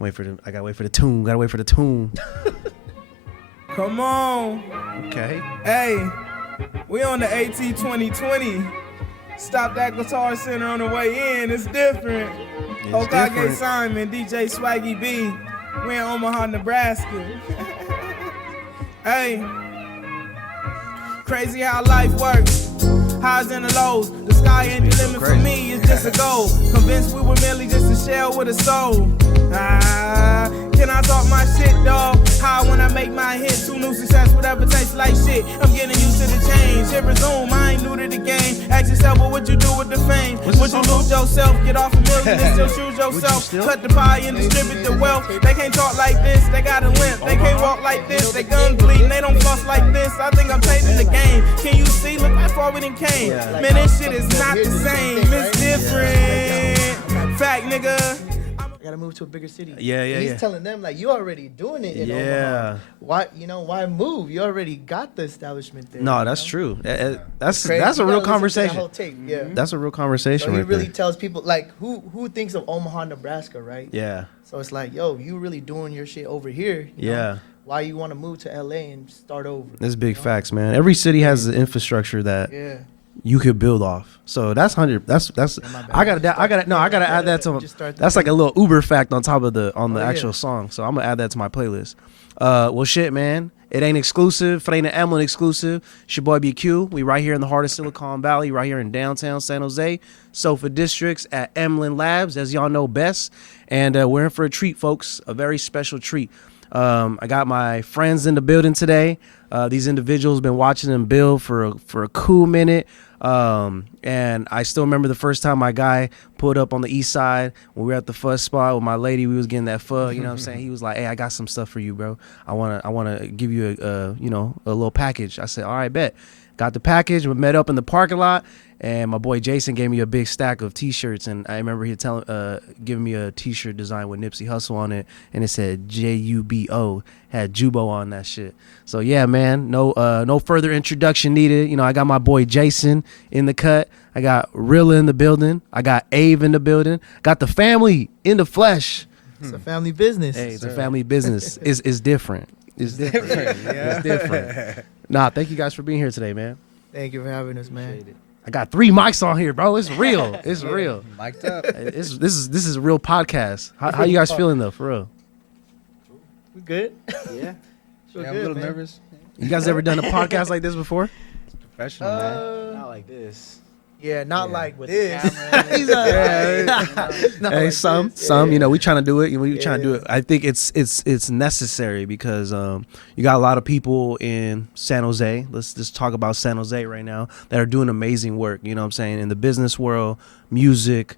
I gotta wait for the tune. Gotta wait for the tune. Come on. Okay. Hey, we on the AT 2020. Stop that Guitar Center on the way in. It's different. Okage Simon, DJ Swaggy B. We in Omaha, Nebraska. Hey, crazy how life works. Highs and the lows. The sky ain't the limit for me. It's just a goal. Convinced we were merely just a shell with a soul. Can I talk my shit, dawg? High when I make my hit. 2 new success, whatever tastes like shit. I'm getting used to the change. Hit resume, I ain't new to the game. Ask yourself, what would you do with the fame? Would you lose yourself? Get off a million and still choose yourself. Cut the pie and distribute the wealth. They can't talk like this, they got a limp. They can't walk like this, they guns bleeding. They don't fuss like this. I think I'm changing the game. Can you see? Look how far we done came. Man, this shit is not the same. It's different. Fact, nigga. Gotta move to a bigger city. Yeah. He's telling them like you already doing it. In Omaha. Why move? You already got the establishment there. No, that's true. That's a real conversation. That's a real conversation. So he right really there. tells people like who thinks of Omaha, Nebraska, right? Yeah. So it's like, yo, you really doing your shit over here. You know? Why you want to move to LA and start over? That's big facts, man. Every city has the infrastructure that you could build off. So that's 100. That's. I gotta add that to. That's like a little Uber fact on top of the actual song. So I'm gonna add that to my playlist. Well, shit, man. It ain't exclusive. It ain't an Emlyn exclusive. It's your boy BQ. We right here in the heart of Silicon Valley, right here in downtown San Jose, Sofa Districts at Emlyn Labs, as y'all know best. And we're in for a treat, folks. A very special treat. I got my friends in the building today. These individuals been watching them build for a cool minute. And I still remember the first time my guy pulled up on the east side when we were at the fuzz spot with my lady. We was getting that pho, you know what I'm saying? He was like, "Hey, I got some stuff for you, bro. I wanna give you a little package." I said, "All right, bet." Got the package. We met up in the parking lot, and my boy Jason gave me a big stack of T-shirts. And I remember he giving me a T-shirt design with Nipsey Hussle on it, and it said JUBO, had Jubo on that shit. So yeah, man, no further introduction needed. You know, I got my boy Jason in the cut. I got Rila in the building. I got Ave in the building. Got the family in the flesh. It's a family business. Hey, it's a family business. It's different. It's different. It's different. Nah, thank you guys for being here today, man. Thank you for having us, man. I got 3 mics on here, bro. It's real. It's real. Mic'd up. This is a real podcast. How you guys feeling though, for real? We good? Yeah. Feel I'm good, a little man. nervous. You guys ever done a podcast like this before? Professional, man. Not like this. Yeah, not like With this. the camera. He's not Hey, like some, this. you know, we trying to do it. We trying to do it. I think it's necessary because you got a lot of people in San Jose. Let's just talk about San Jose right now that are doing amazing work. You know what I'm saying? In the business world, music,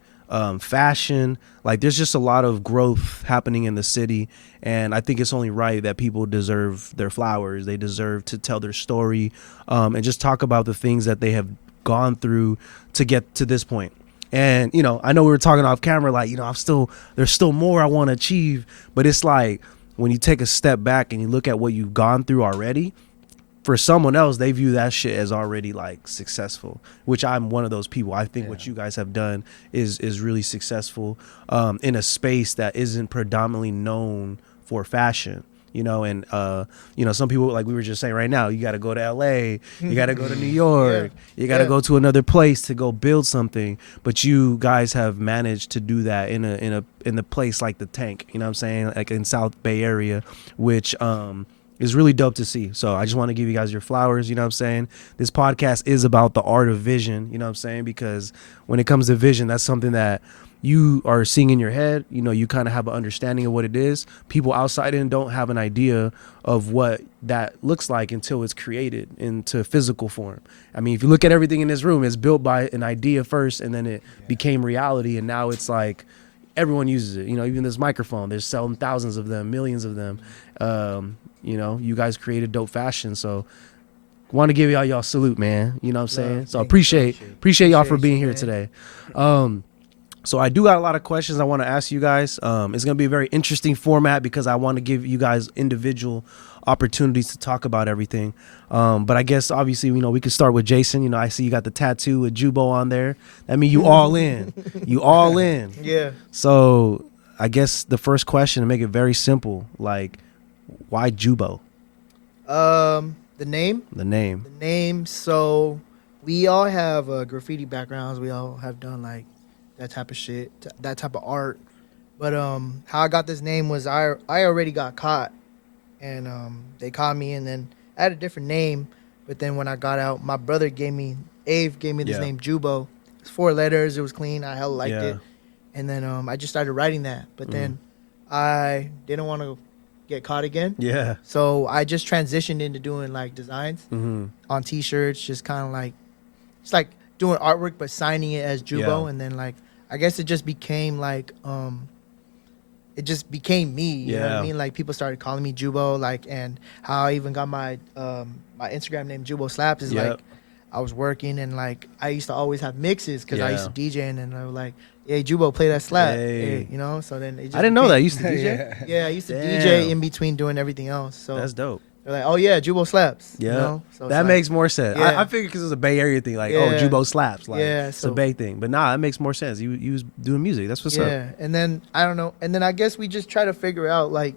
fashion. Like there's just a lot of growth happening in the city. And I think it's only right that people deserve their flowers. They deserve to tell their story and just talk about the things that they have gone through to get to this point. And, you know, I know we were talking off camera, like, you know, there's still more I want to achieve. But it's like when you take a step back and you look at what you've gone through already, for someone else, they view that shit as already like successful, which I'm one of those people. I think what you guys have done is really successful in a space that isn't predominantly known for fashion. You know, and, you know, some people, like we were just saying right now, you got to go to LA, you got to go to New York, you got to go to another place to go build something. But you guys have managed to do that in a place like the Tank, you know what I'm saying? Like in South Bay Area, which is really dope to see. So I just want to give you guys your flowers, you know what I'm saying? This podcast is about the art of vision, you know what I'm saying? Because when it comes to vision, that's something that you are seeing in your head. You know, you kind of have an understanding of what it is. People outside in don't have an idea of what that looks like until it's created into physical form. I mean, if you look at everything in this room, it's built by an idea first, and then it became reality, and now it's like everyone uses it. You know, even this microphone, there's selling thousands of them, millions of them. You know, you guys created dope fashion, so want to give y'all salute, man. You know what I'm saying? So appreciate y'all for being here today. So I do got a lot of questions I want to ask you guys. It's going to be a very interesting format because I want to give you guys individual opportunities to talk about everything. But I guess obviously, you know, we could start with Jason. You know, I see you got the tattoo with Jubo on there. That means you all in. You all in. Yeah. So I guess the first question, to make it very simple, like, why Jubo? The name. The name. The name. So we all have graffiti backgrounds. We all have done like that type of shit, that type of art. But how I got this name was I already got caught, and they caught me, and then I had a different name. But then when I got out, my brother Ave gave me this name Jubo. It's 4 letters. It was clean. I hella liked it. And then I just started writing that. But then I didn't want to get caught again. Yeah. So I just transitioned into doing like designs on T-shirts, just kind of like, it's like doing artwork but signing it as Jubo, and then like I guess it just became like it just became me. You know what I mean? Like people started calling me Jubo, like, and how I even got my my Instagram name Jubo Slaps is like I was working and like I used to always have mixes because I used to DJ and then I was like, hey Jubo, play that slap. Hey, you know, so then it just I didn't know that. You used to DJ? Yeah, I used to DJ in between doing everything else. So that's dope. they're like, oh yeah, Jubo slaps. Yeah, you know? So that makes more sense. I figured because it was a Bay Area thing, like, oh, Jubo slaps, like, it's a Bay thing. But nah, that makes more sense. You was doing music. That's what's up. Yeah, and then I don't know, and then I guess we just try to figure out, like,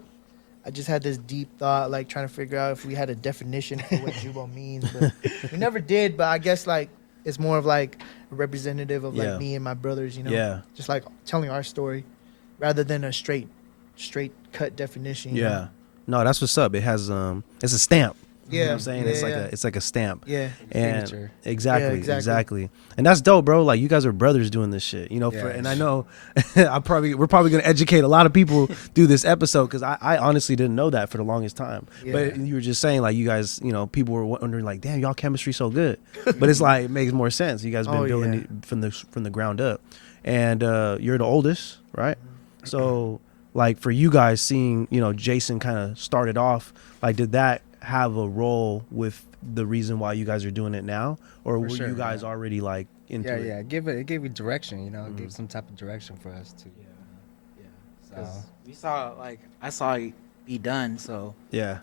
I just had this deep thought, like trying to figure out if we had a definition for what Jubo means, but we never did. But I guess like it's more of like a representative of like me and my brothers, you know, just like telling our story rather than a straight cut definition. You know? No, that's what's up. It has it's a stamp. Yeah, you know what I'm saying it's like a stamp. Yeah, and signature. Exactly. And that's dope, bro. Like you guys are brothers doing this shit, you know. And I know we're probably gonna educate a lot of people through this episode because I honestly didn't know that for the longest time. But you were just saying like you guys, you know, people were wondering like, damn, y'all chemistry so good. But it's like it makes more sense. You guys been building it from the ground up, and you're the oldest, right? So like for you guys seeing, you know, Jason kind of started off, like did that have a role with the reason why you guys are doing it now, or were you guys already like into it? Yeah, it gave you direction, you know, it gave some type of direction for us too. Because we saw, like, I saw it be done, so I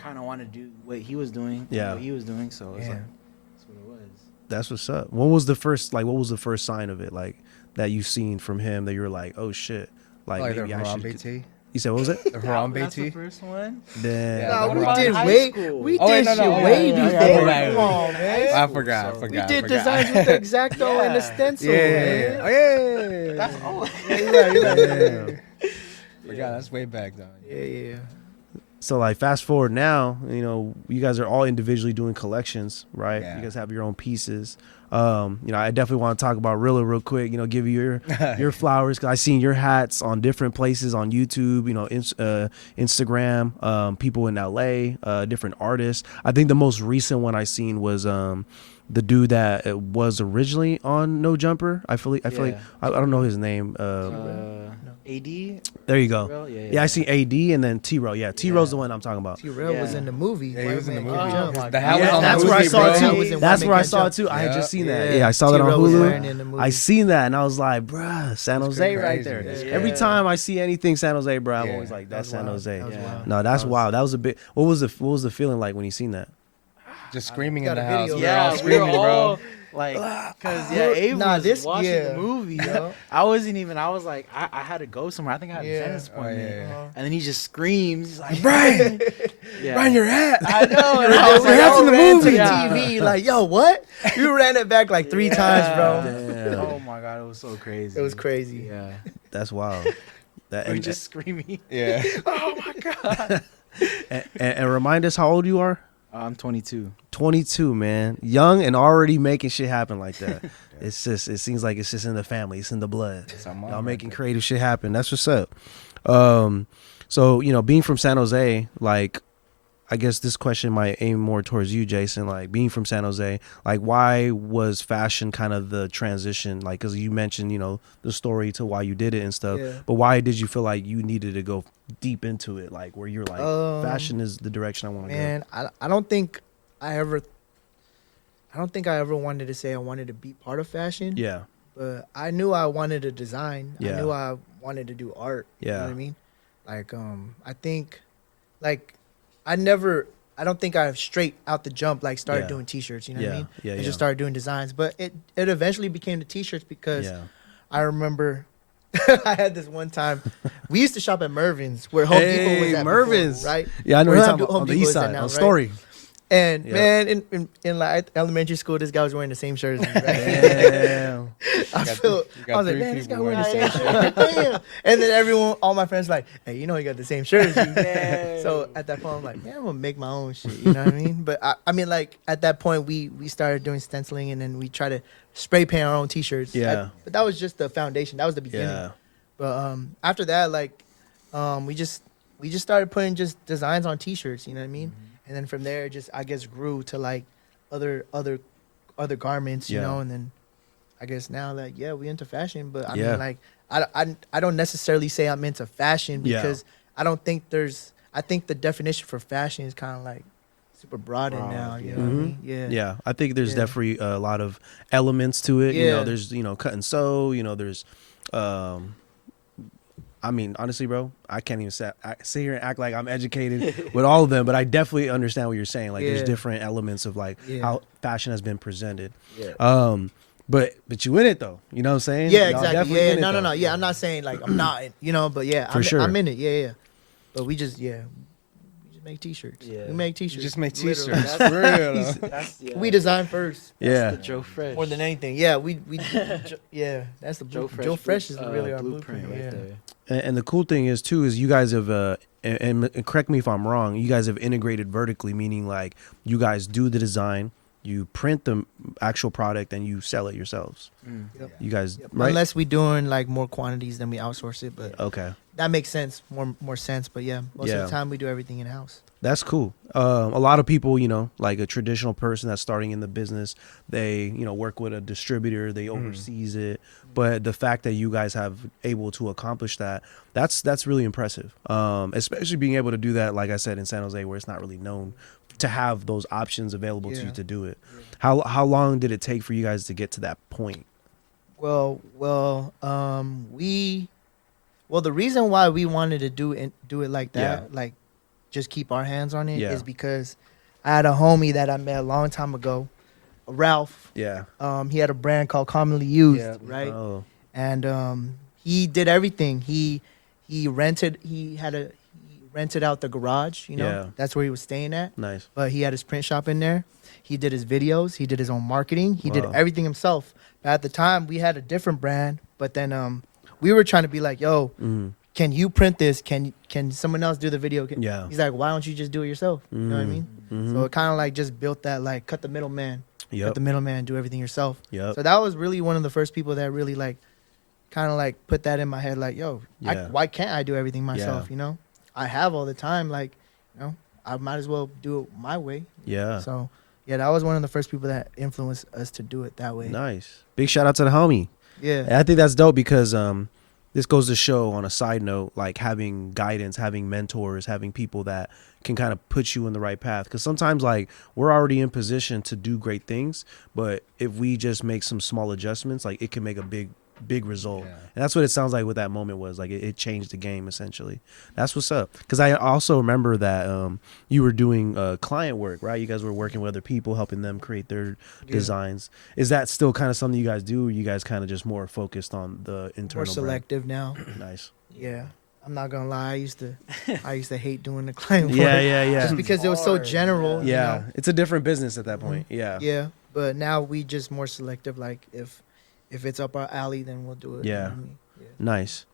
kind of want to do what he was doing, what he was doing, so it's like that's what it was. That's what's up. What was the first sign of it, like that you seen from him that you were like, oh shit, like maybe I should. BT. You said what was it? The Haram That's BT. the first one. No, we did way before. Come on, man. I forgot. We did designs with the X-Acto and the stencil. Man. Oh yeah. That's old. Forgot, that's way back though. Yeah. So like fast forward now, you know, you guys are all individually doing collections, right? Yeah. You guys have your own pieces. You know, I definitely want to talk about Rila real quick, you know, give you your flowers. Cause I seen your hats on different places on YouTube, you know, Instagram, people in LA, different artists. I think the most recent one I seen was, the dude that was originally on No Jumper. I feel like I don't know his name. AD. There you go. Yeah, I see AD and then T-Row. Yeah, T-Row's the one I'm talking about. T-Row was in the movie. Yeah, he was in the movie. The hat was on that's the where I movie, saw bro. it too. That's where I saw it too. I had just seen that. Yeah, I saw that on Hulu. I seen that and I was like, bruh, San Jose right there. Every time I see anything San Jose, bro, I'm always like, that's San Jose. No, that's wild. That was a bit. What was the feeling like when you seen that? Just screaming in the video. house. Yeah, All screaming, bro. Like, cause Abe was watching the movie. I wasn't even. I was like, I had to go somewhere. I think I had a dentist appointment. And then he just screams. He's like, Brian, Brian, your hat. I know. And I was like, in the movie. Yeah. TV, like, yo, what? You ran it back like 3 times, bro. Damn. Oh my god, it was so crazy. It was crazy. Yeah. That's wild. We just screaming. Yeah. Oh my god. and remind us how old you are. I'm 22. 22, man. Young and already making shit happen like that. It seems like it's just in the family. It's in the blood. Y'all making creative shit happen. That's what's up. So, you know, being from San Jose, like, I guess this question might aim more towards you, Jason. Like, being from San Jose, like, why was fashion kind of the transition? Like, because you mentioned, you know, the story to why you did it and stuff. Yeah. But why did you feel like you needed to go deep into it? Like, where you're like, fashion is the direction I want to go. Man, I don't think I ever wanted to say I wanted to be part of fashion. Yeah. But I knew I wanted to design. Yeah. I knew I wanted to do art. Yeah. You know what I mean? Like, I think, like, I don't think I straight out the jump like started doing T-shirts. You know what I mean? I just started doing designs, but it eventually became the T-shirts because I remember I had this one time. We used to shop at Mervin's, where Home Depot was at Mervin's, before, right? Yeah, I know Where you're Home talking about on the Depot east is at side, now, on right? Story. And Yeah. man, in like elementary school, this guy was wearing the same shirt as me. Right? Damn. I was like, man, this guy wearing the same shirt. shirt. Damn. And then all my friends like, hey, you know, he got the same shirt as you. So at that point, I'm like, man, I'm gonna make my own shit. You know what I mean? But I mean, like at that point, we started doing stenciling, and then we try to spray paint our own T-shirts. Yeah. But that was just the foundation. That was the beginning. Yeah. But after that, like, we just started putting just designs on T-shirts. You know what I mean? And then from there, it just, I guess, grew to like other garments, you know. And then I guess now, like, yeah, we into fashion. But I mean, like, I don't necessarily say I'm into fashion because I don't think I think the definition for fashion is kind of like super broad now. You know what I mean? Yeah. Yeah, I think there's definitely a lot of elements to it. You know, there's cut and sew. You know, there's I mean, honestly, bro, I can't even sit here and act like I'm educated with all of them, but I definitely understand what you're saying. Like, there's different elements of like how fashion has been presented. Yeah. But you in it though, you know what I'm saying? Yeah, Y'all exactly. Yeah, no. Yeah, I'm not saying like I'm not, you know, but yeah, sure. I'm in it. Yeah. But we just make T-shirts. Yeah. We make T-shirts. You just make T-shirts. That's real. We design first. Yeah. The Joe Fresh. More than anything. Yeah, we that's the Joe Fresh. Joe Fresh is really our blueprint blueprint. right Yeah. there. And the cool thing is too is you guys have and correct me if I'm wrong, you guys have integrated vertically, meaning like you guys do the design, you print the actual product, and you sell it yourselves. Yep. You guys, right? Unless we doing like more quantities, then we outsource it. But Okay. that makes sense, more sense. But yeah, most of the time we do everything in house. That's cool. A lot of people, you know, like a traditional person that's starting in the business, they, you know, work with a distributor, they oversees it. But the fact that you guys have able to accomplish that, that's really impressive. Especially being able to do that, like I said, in San Jose, where it's not really known to have those options available to you to do it. Yeah. How long did it take for you guys to get to that point? Well, the reason why we wanted to do it like that, like just keep our hands on it, is because I had a homie that I met a long time ago, Ralph. Yeah. He had a brand called Commonly Used, right? Oh. And he did everything. He rented out the garage, you know. Yeah. That's where he was staying at. Nice. But he had his print shop in there. He did his videos, he did his own marketing, he did everything himself. But at the time we had a different brand, but then we were trying to be like, yo, can you print this? Can someone else do the video? He's like, why don't you just do it yourself? You know what I mean? So it kind of like just built that, like, cut the middleman. Cut the middleman, do everything yourself. So that was really one of the first people that really like kind of like put that in my head, like, yo, why can't I do everything myself? You know, I have all the time, like, you know, I might as well do it my way. Yeah. So yeah, that was one of the first people that influenced us to do it that way. Nice. Big shout out to the homie. Yeah. And I think that's dope because this goes to show, on a side note, like having guidance, having mentors, having people that can kind of put you in the right path. Because sometimes, like, we're already in position to do great things, but if we just make some small adjustments, like, it can make a big result. And that's what it sounds like what that moment was. Like, it changed the game, essentially. That's what's up. Because I also remember that you were doing client work, right? You guys were working with other people, helping them create their designs. Is that still kind of something you guys do, or you guys kind of just more focused on the internal More selective brand? now. Nice. Yeah. I'm not gonna lie. I used to hate doing the client work. Yeah. Just because it was so general. Yeah. You know? It's a different business at that point. Yeah. Yeah. But now we just more selective. Like if it's up our alley, then we'll do it. Yeah. You know what I mean? Nice.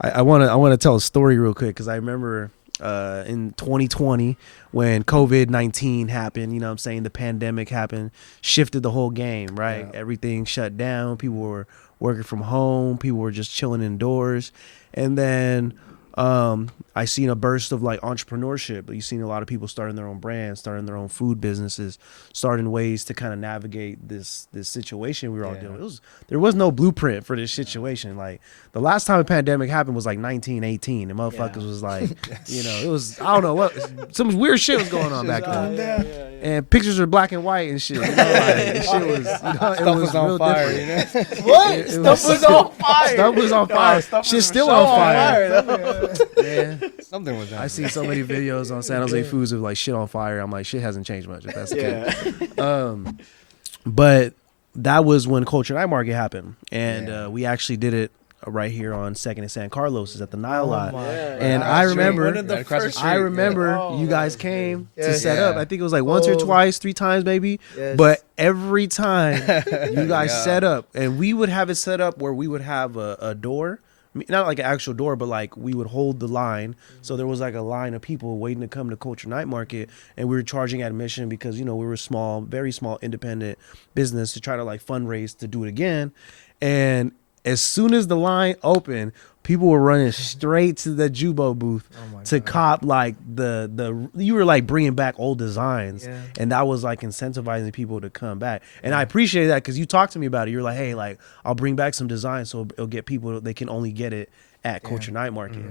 I want to tell a story real quick because I remember in 2020 when COVID-19 happened, you know what I'm saying, the pandemic happened, shifted the whole game, right? Yeah. Everything shut down. People were working from home. People were just chilling indoors. And then I seen a burst of like entrepreneurship. You seen a lot of people starting their own brands, starting their own food businesses, starting ways to kind of navigate this situation we were all dealing with. There was no blueprint for this situation. Like the last time a pandemic happened was like 1918. And motherfuckers was like, you know, it was, I don't know what, some weird shit was going on back then. And pictures were black and white and shit. You know, like, shit was, you know, stuff was on fire. You know? What? Stuff was on fire. Stuff was on fire. Shit's still on fire. Yeah. Something was on. I see so many videos on San Jose Foods of like shit on fire. I'm like, shit hasn't changed much if that's the case. But that was when Culture Night Market happened. And we actually did it right here on 2nd and San Carlos, is at the Nile lot. And God. I remember, you guys came to set up. I think it was like once or twice, 3 times maybe. Yes. But every time you guys set up, and we would have it set up where we would have a door. Not like an actual door, but like we would hold the line. So there was like a line of people waiting to come to Culture Night Market, and we were charging admission because, you know, we were small, very small independent business to try to like fundraise to do it again. And as soon as the line opened, people were running straight to the Jubo booth to cop like you were like bringing back old designs, and that was like incentivizing people to come back. And I appreciate that because you talked to me about it. You're like, hey, like I'll bring back some designs so it'll get people, they can only get it at Culture Night Market.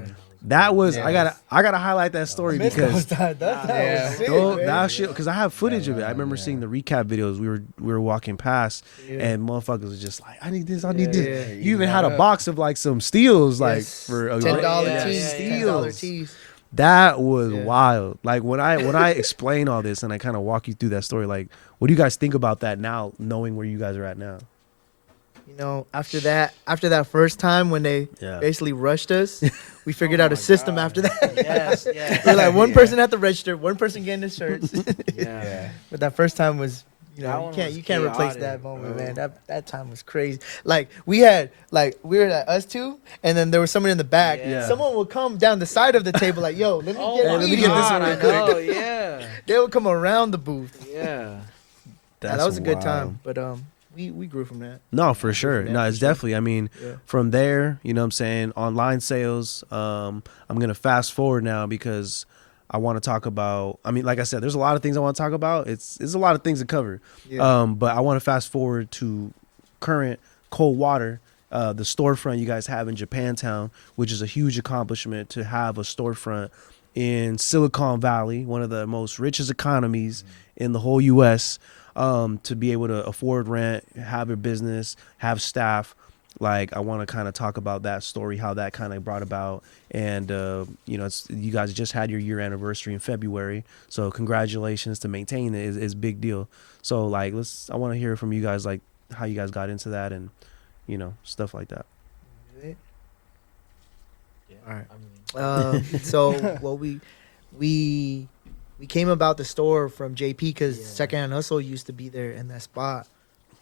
That was I gotta highlight that story because that shit, because I have footage of it. I remember seeing the recap videos. We were walking past and motherfuckers was just like, I need this, I need this. You even had a box of like some steels, like for $10 tees, $10 tees. That was wild. Like when I explain all this and I kind of walk you through that story, like what do you guys think about that now, knowing where you guys are at now? You know, after that first time when they basically rushed us, we figured out a system after that. Yes. We're like one person at the register, one person getting the shirts. But that first time was, you know, you can't replace that moment, man. That time was crazy. Like we were at us two, and then there was someone in the back. Someone would come down the side of the table like, yo, let me get this one real quick. Oh yeah. They would come around the booth. Yeah. That was a good time. But we grew from that. No, for sure. No, it's definitely, I mean, from there, you know what I'm saying, online sales, I'm going to fast forward now because I want to talk about, I mean, like I said, there's a lot of things I want to talk about. It's a lot of things to cover. But I want to fast forward to current Cold Water, the storefront you guys have in Japantown, which is a huge accomplishment to have a storefront in Silicon Valley, one of the most richest economies in the whole U.S., to be able to afford rent, have a business, have staff. Like, I want to kind of talk about that story, how that kind of brought about. And, you know, you guys just had your year anniversary in February. So congratulations to maintain it is a big deal. So, like, I want to hear from you guys, like, how you guys got into that and, you know, stuff like that. All right. So, well, we came about the store from JP because Secondhand Hustle used to be there in that spot.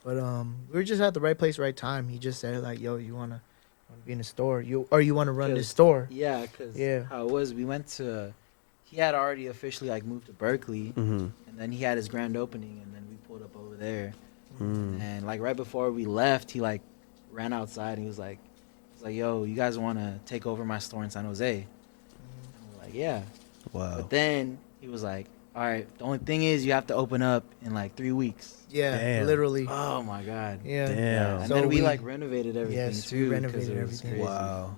But we were just at the right place, right time. He just said, like, yo, you want to be in the store? You want to run this store? Yeah, because how it was, we went to, he had already officially, like, moved to Berkeley. And then he had his grand opening, and then we pulled up over there. And, like, right before we left, he, like, ran outside, and he was like, yo, you guys want to take over my store in San Jose? And we're like, yeah. Wow. But then he was like, all right, the only thing is you have to open up in like 3 weeks. Yeah, damn. Literally. Oh my God. Yeah. Damn. And so then we like renovated everything too. We renovated everything. Crazy. Wow.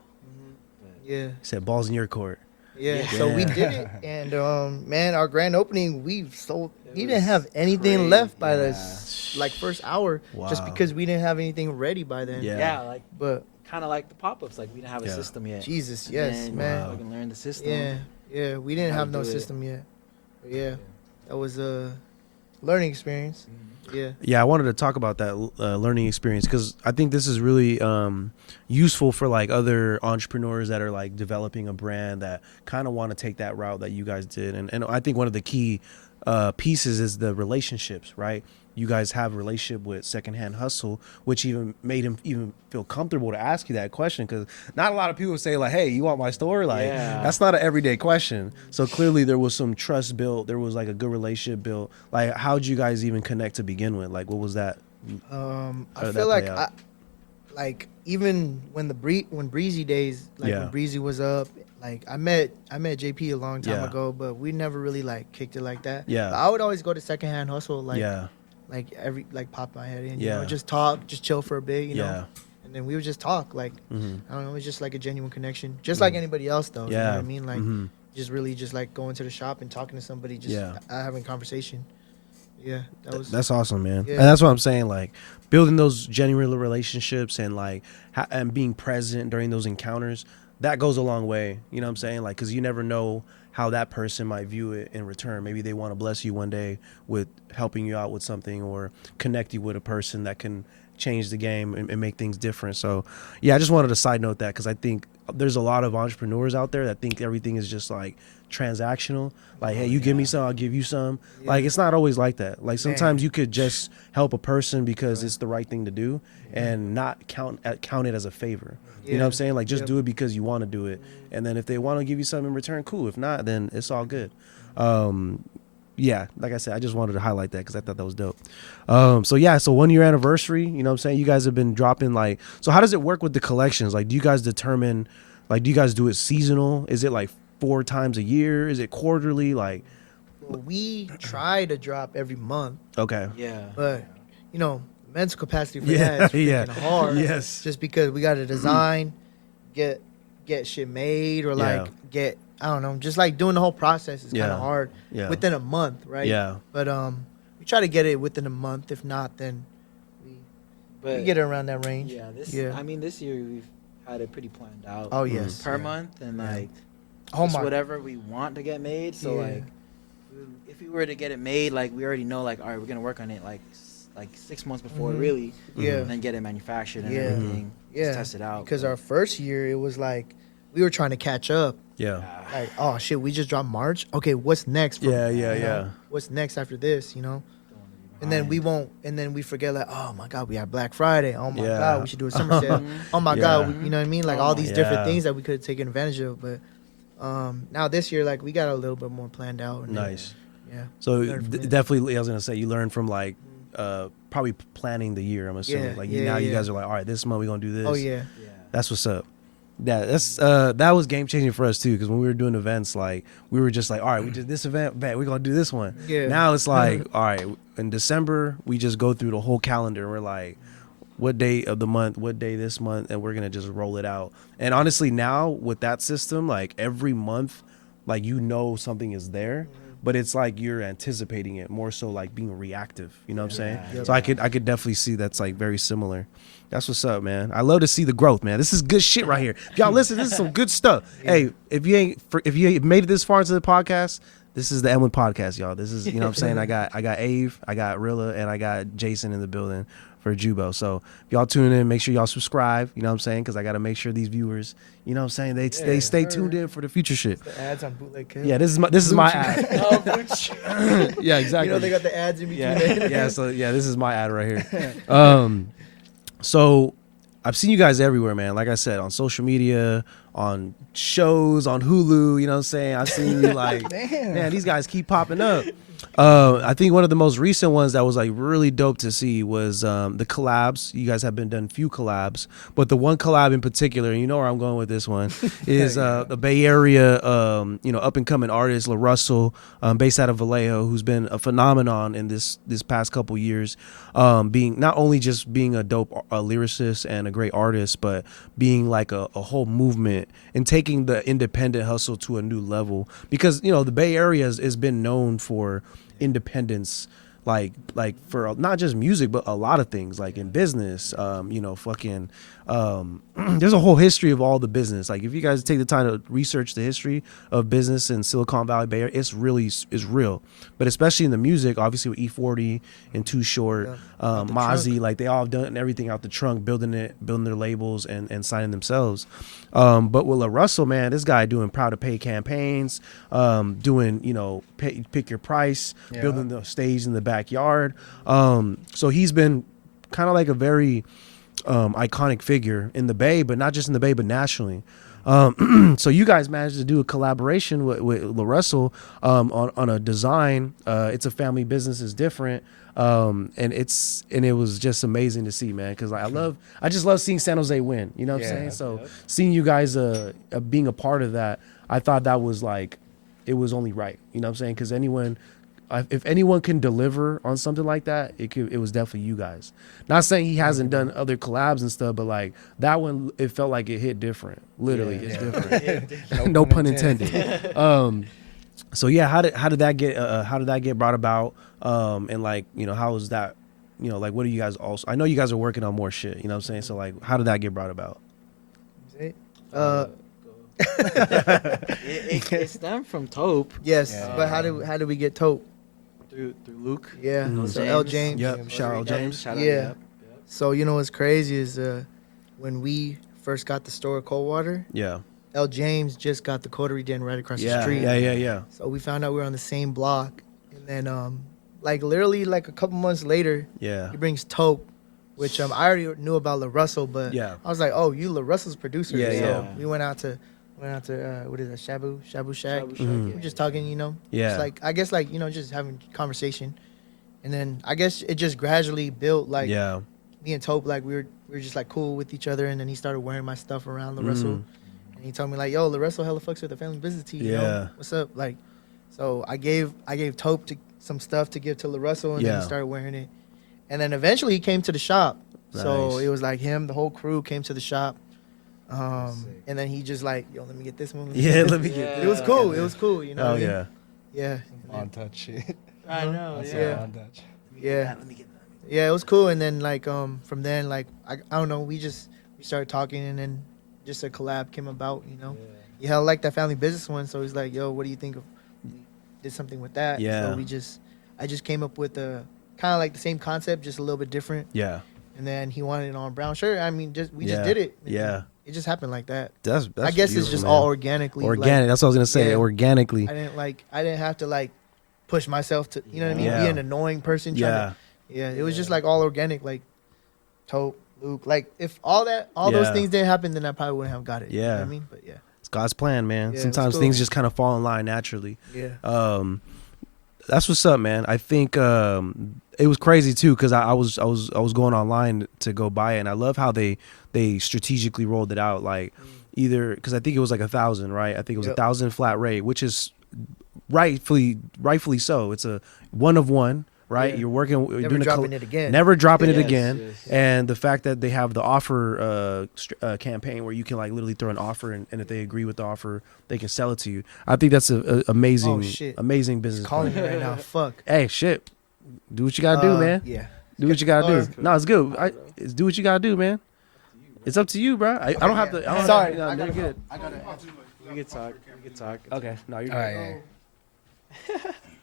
Yeah. He said balls in your court. Yeah. So we did it, and man, our grand opening, we didn't have anything left by this like first hour, just because we didn't have anything ready by then. Yeah, like but kind of like the pop-ups, like we didn't have a system yet. Jesus, yes, man. We can learn the system. Yeah, we didn't have no system yet. But that was a learning experience. Yeah, I wanted to talk about that learning experience because I think this is really useful for like other entrepreneurs that are like developing a brand that kind of want to take that route that you guys did. And I think one of the key pieces is the relationships, right? You guys have a relationship with Secondhand Hustle, which even made him even feel comfortable to ask you that question, because not a lot of people say like, hey, you want my store? Like, that's not an everyday question. So clearly there was some trust built. There was like a good relationship built. Like, how'd you guys even connect to begin with? Like, what was that? I feel like even when when Breezy days, like when Breezy was up, like I met JP a long time ago, but we never really like kicked it like that. Yeah. But I would always go to Secondhand Hustle, like pop my head in, you know, just talk, just chill for a bit, you know, and then we would just talk, like, I don't know, it was just like a genuine connection, just like anybody else though, you know what I mean, like, just really just like going to the shop and talking to somebody, just having conversation. That's awesome, man. And that's what I'm saying, like, building those genuine relationships and like and being present during those encounters, that goes a long way, you know what I'm saying, like, because you never know how that person might view it in return. Maybe they want to bless you one day with helping you out with something or connect you with a person that can change the game and make things different. So yeah, I just wanted to side note that, because I think there's a lot of entrepreneurs out there that think everything is just like transactional. Like, hey, you give me some, I'll give you some. Yeah. Like, it's not always like that. Like, sometimes you could just help a person because it's the right thing to do, and not count it as a favor. You know what I'm saying? Like, just do it because you want to do it. And then if they want to give you something in return, cool. If not, then it's all good. Yeah, like I said, I just wanted to highlight that because I thought that was dope. So yeah, so 1 year anniversary, you know what I'm saying? You guys have been dropping, like, so how does it work with the collections? Like, do you guys determine, like, do you guys do it seasonal? Is it like 4 times a year? Is it quarterly? Like, Well, we try to drop every month, okay. Yeah. but you know, mental capacity for Yeah, that is yeah. freaking hard. Yes. Just because we got to design, get shit made, or Yeah. like get, I don't know, just like doing the whole process is kind Yeah. of hard Yeah. within a month, right? Yeah. But we try to get it within a month. If not, then we get it around that range. Yeah. I mean, this year we've had it pretty planned out. Oh yes. Per month, and like Oh just my. whatever we want to get made. So Yeah. like, if we were to get it made, like we already know, like, all right, we're gonna work on it like 6 months before, Mhm. really. Yeah. And then get it manufactured and Yeah. everything. Yeah. Just test it out. Because but- our first year, it was like we were trying to catch up. Yeah. Like, oh shit, we just dropped March. Okay, what's next? Yeah, you yeah, know? yeah. What's next after this? You know. Don't wanna be And then we behind. won't. And then we forget, like, oh my god, we have Black Friday. Oh my Yeah. god, we should do a summer sale. Oh my Yeah. god, you know what I mean? Like Oh all my these God. different Yeah. things that we could have taken advantage of. But now this year, like we got a little bit more planned out. And Nice. Yeah. So Learn from it. definitely, I was gonna say, you learn from like probably planning the year. I'm assuming, Yeah, like yeah, now you yeah. guys are like, all right, this month we're gonna do this. Oh yeah. Yeah. That's what's up. Yeah, that was game changing for us too, because when we were doing events, like we were just like, all right, we did this event, bet we're gonna do this one. Yeah. Now it's like, all right, in December we just go through the whole calendar. And we're like, what day of the month, what day this month, and we're gonna just roll it out. And honestly, now with that system, like every month, like you know something is there, but it's like you're anticipating it more so, like being reactive. You know what I'm saying? Yeah. So I could definitely see that's like very similar. That's what's up, man. I love to see the growth, man. This is good shit right here. If y'all listen, this is some good stuff. Hey, if you ain't made it this far into the podcast, this is the Emlyn podcast, y'all. This is, you know what I'm saying? I got Ave, I got Rilla, and I got Jason in the building for Jubo. So if y'all tune in, make sure y'all subscribe, you know what I'm saying? Because I got to make sure these viewers, you know what I'm saying, they stay tuned in for the future shit. The ads on Bootleg Kids. Yeah, this is my ad. Yeah, exactly. You know they got the ads in between. Yeah, it. yeah. So yeah, this is my ad right here. So I've seen you guys everywhere, man. Like I said, on social media, on shows, on Hulu. You know what I'm saying? I've seen you like, man, these guys keep popping up. I think one of the most recent ones that was like really dope to see was the collabs. You guys have been done few collabs, but the one collab in particular, and you know where I'm going with this one, is the Bay Area, up and coming artist La Russell, based out of Vallejo, who's been a phenomenon in this past couple years, being not only just being a dope lyricist and a great artist, but being like a whole movement and taking the independent hustle to a new level. Because the Bay Area has been known for independence, like for not just music but a lot of things, like in business. There's a whole history of all the business. Like if you guys take the time to research the history of business in Silicon Valley, Bay Area, it's real. But especially in the music, obviously with E40 and Too Short, Mozzie, like they all have done everything out the trunk, building their labels and signing themselves. But with La Russell, man, this guy doing Proud to Pay campaigns, doing pick your price, building the stage in the backyard. So he's been kind of like a very iconic figure in the Bay, but not just in the Bay, but nationally. So you guys managed to do a collaboration with La Russell on a design. It's a family business, is different. And it was just amazing to see, man, because I just love seeing San Jose win. You know what I'm saying? So seeing you guys being a part of that, I thought that was like, it was only right. You know what I'm saying? Because if anyone can deliver on something like that, it was definitely you guys. Not saying he hasn't done other collabs and stuff, but like that one, it felt like it hit different. Literally, it's different. No pun intended. So yeah, how did that get brought about? And like, how was that? Like, what do you guys also? I know you guys are working on more shit. You know what I'm saying? So like, how did that get brought about? It stemmed from Taupe. Yes, but how did we get Taupe? Through Luke. Yeah, Mhm. so L James. Yep, shout out James. Shout out, Yeah. So you know what's crazy is when we first got the store Coldwater, Yeah. L. James just got the Coterie Den right across the Yeah. street. Yeah. So we found out we were on the same block, and then like literally like a couple months later, Yeah. he brings Taupe, which I already knew about La Russell, but Yeah. I was like, oh, you La Russell's producer. Yeah, So yeah. we went out to what is that, Shabu Shack. Mhm. We're just talking, you know. Yeah. Just like I guess like you know just having conversation, and then I guess it just gradually built like Yeah. me and Taupe like we were just like cool with each other, and then he started wearing my stuff around La Russell, and he told me like, yo, La Russell hella fucks with the family business team. You Yeah. know? What's up? Like, so I gave Taupe some stuff to give to La Russell, and then Yeah. he started wearing it, and then eventually he came to the shop. So Nice. it was like him, the whole crew came to the shop. And then he just like, yo, let me get this one. Yeah, let me get Yeah. that. It was cool. It was cool. You know. Oh what I mean? yeah. Yeah. On touch shit. I know. That's Yeah. on touch. Yeah. Let me get that. Yeah. It was cool. And then like from then like I don't know, we started talking, and then just a collab came about. You know. Yeah, I like that family business one. So he's like, yo, what do you think of? We did something with that. Yeah. So I just came up with a kind of like the same concept, just a little bit different. Yeah. And then he wanted it on brown shirt. I mean, we Yeah. just did it. Yeah. It just happened like that. That's I guess it's beautiful, just man. all organically. organic. Like, That's what I was gonna say. Yeah. Organically. I didn't have to like push myself to, you know what I mean? Yeah. Be an annoying person. Yeah. Yeah. It was just like all organic, like Taupe, Luke. Like if all those Yeah. things didn't happen, then I probably wouldn't have got it. You know Yeah. what I mean? But yeah. It's God's plan, man. Yeah, it's Sometimes cool. things just kind of fall in line naturally. Yeah. That's what's up, man. I think it was crazy too because I was going online to go buy it, and I love how they strategically rolled it out. Like either because I think it was like 1,000, right? I think it was 1,000 flat rate, which is rightfully so. It's a one of one, right? Yeah. You're working, you're Never doing dropping it again. never dropping it Yes, again. yes. And the fact that they have the offer campaign where you can like literally throw an offer, and if they agree with the offer, they can sell it to you. I think that's a amazing, Oh, shit. amazing He's business. calling plan. me right now. Fuck. Hey, shit. Do what you gotta do, man. Yeah. Do what you gotta Or- do. No, it's good. It's do what you gotta do, man. It's up to you, bro. I don't have to. I don't Sorry, Have, I no, gotta you're good. We could talk. We could talk. Okay. No, you're All good. right.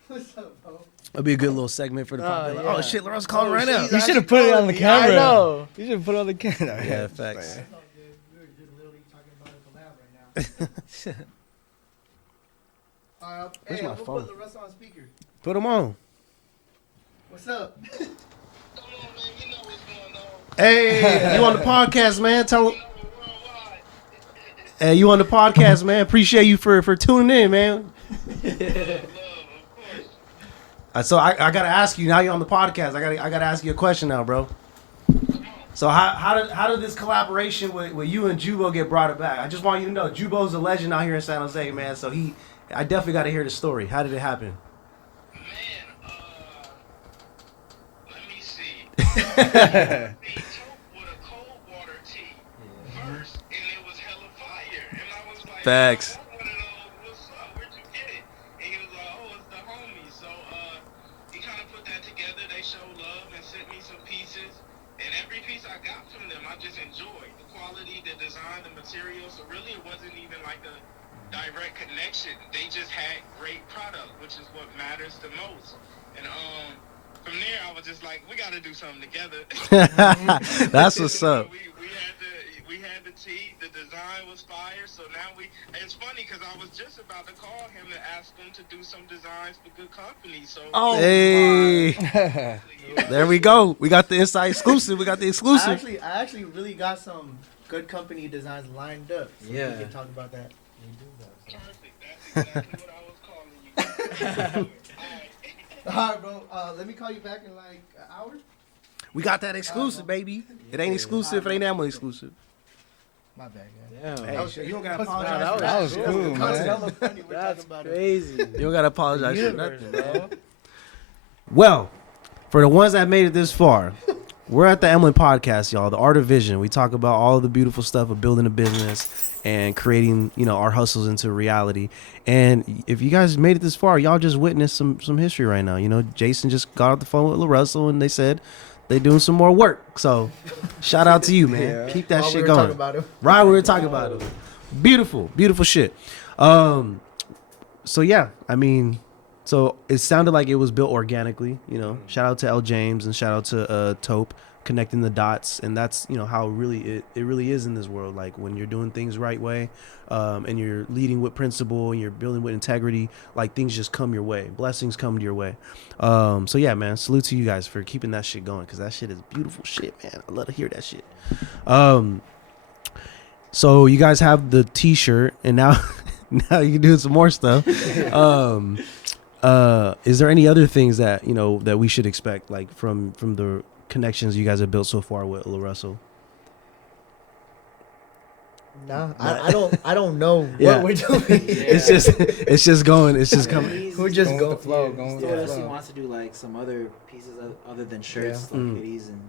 What's up, bro? It'll be a good little segment for the podcast. Like, yeah. Oh shit, Laura's calling right now. You should have put it on the camera. I know. You should have put it on the camera. Yeah, facts. We were just literally talking about a collab right now. Where's Hey, my I'm gonna phone? put the rest on speaker. Put them on. What's up? Hey, you on the podcast, man? Tell them. Hey, you on the podcast, man? Appreciate you for tuning in, man. So I gotta ask you now. You're on the podcast. I gotta ask you a question now, bro. So how did this collaboration with you and Jubo get brought back? I just want you to know Jubo's a legend out here in San Jose, man. So I definitely got to hear the story. How did it happen? Let me see. They took with a cold water tea first, and it was hella fire. And I was like, Facts. I want to know what's up. Where'd you get it? And he was like, oh, it's the homie. So he kind of put that together. They showed love and sent me some pieces. And every piece I got from them, I just enjoyed the quality, the design, the material. So really, it wasn't even like a direct connection. They just had great product, which is what matters the most. And from there, I was just like, we got to do something together. That's what's up. We had the tea. The design was fire. So now it's funny because I was just about to call him to ask him to do some designs for good company. So Hey, there we go. We got the inside exclusive. We got the exclusive. I actually really got some good company designs lined up. So Yeah. we can talk about that. perfect. That's exactly what I was calling you. All right, bro. Let me call you back in like an hour. We got that exclusive, baby. It ain't exclusive. It ain't that much exclusive. My bad, guys. Damn. Hey, you don't gotta That was- apologize. That was cool, man. hella funny. We're That's talking about it. crazy. You don't gotta apologize for Universe, nothing, bro. man. Well, for the ones that made it this far, we're at the Emlyn Podcast, y'all. The Art of Vision. We talk about all the beautiful stuff of building a business and creating, our hustles into reality. And if you guys made it this far, y'all just witnessed some history right now. Jason just got off the phone with La Russell, and they said they doing some more work. So, shout out to you, man. Keep that While shit we were going. talking about him. Right, we were talking about it. Beautiful, beautiful shit. So yeah, I mean, so it sounded like it was built organically. Shout out to L. James and shout out to Taupe connecting the dots, and that's, you know, how it really is in this world. Like when you're doing things right way, and you're leading with principle and you're building with integrity, like things just come your way, blessings come your way. So yeah, man, salute to you guys for keeping that shit going, because that shit is beautiful shit, man. I love to hear that shit. So you guys have the t-shirt, and now now you can do some more stuff. Is there any other things that, you know, that we should expect, like from the connections you guys have built so far with La Russell? No, I don't know Yeah. what we're doing. It's just going. It's just coming. We're just Going going. with the flow, going He with told the us he flow. wants to do like some other pieces other than shirts, Yeah. like Mm. hoodies and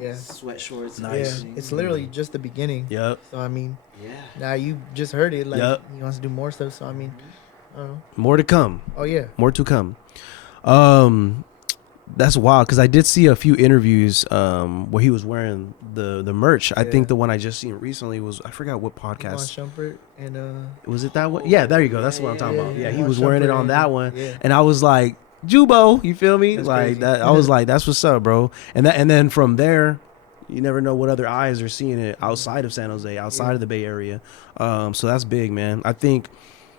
Yeah, sweat shorts. and Nice. yeah. everything. It's literally just the beginning. Yep. So I mean, Yeah. now you just heard it. Like Yep. he wants to do more stuff. So I mean, I don't know. More to come. Oh yeah. More to come. That's wild, because I did see a few interviews where he was wearing the merch. I think Yeah. the one I just seen recently was, I forgot what Von podcast. Shumpert and Was it that one? Yeah, there you go. That's what I'm talking yeah, about. yeah. Yeah, he Von was wearing it Shumpert on and- that one. Yeah. And I was like, Jubo, you feel me? That's like crazy. that. I was like, that's what's up, bro. And then from there, you never know what other eyes are seeing it outside of San Jose, outside Yeah. of the Bay Area. So that's big, man. I think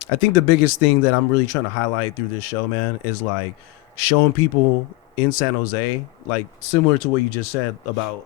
the biggest thing that I'm really trying to highlight through this show, man, is like showing people in San Jose, like similar to what you just said about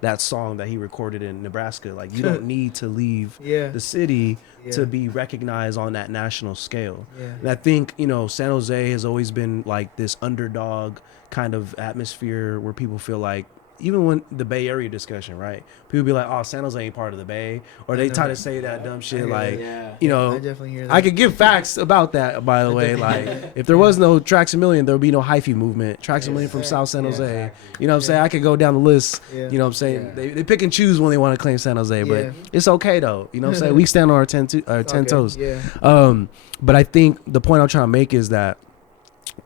that song that he recorded in Nebraska. Like you don't need to leave Yeah. the city Yeah. to be recognized on that national scale. Yeah. And I think, you know, San Jose has always been like this underdog kind of atmosphere where people feel like, even when the Bay Area discussion, right? People be like, oh, San Jose ain't part of the Bay. Or they try to say that dumb shit like, Yeah. you I know, definitely hear that. I could give facts about that, by the way. Like, if there was no Tracks a Million, there would be no hyphy movement. Tracks a Million from South San Jose. You know what I'm saying? I could go down the list. Yeah. You know what I'm saying? Yeah. They pick and choose when they want to claim San Jose, Yeah. but it's okay, though. You know what I'm saying? We stand on our 10 Okay, toes. Yeah. But I think the point I'm trying to make is that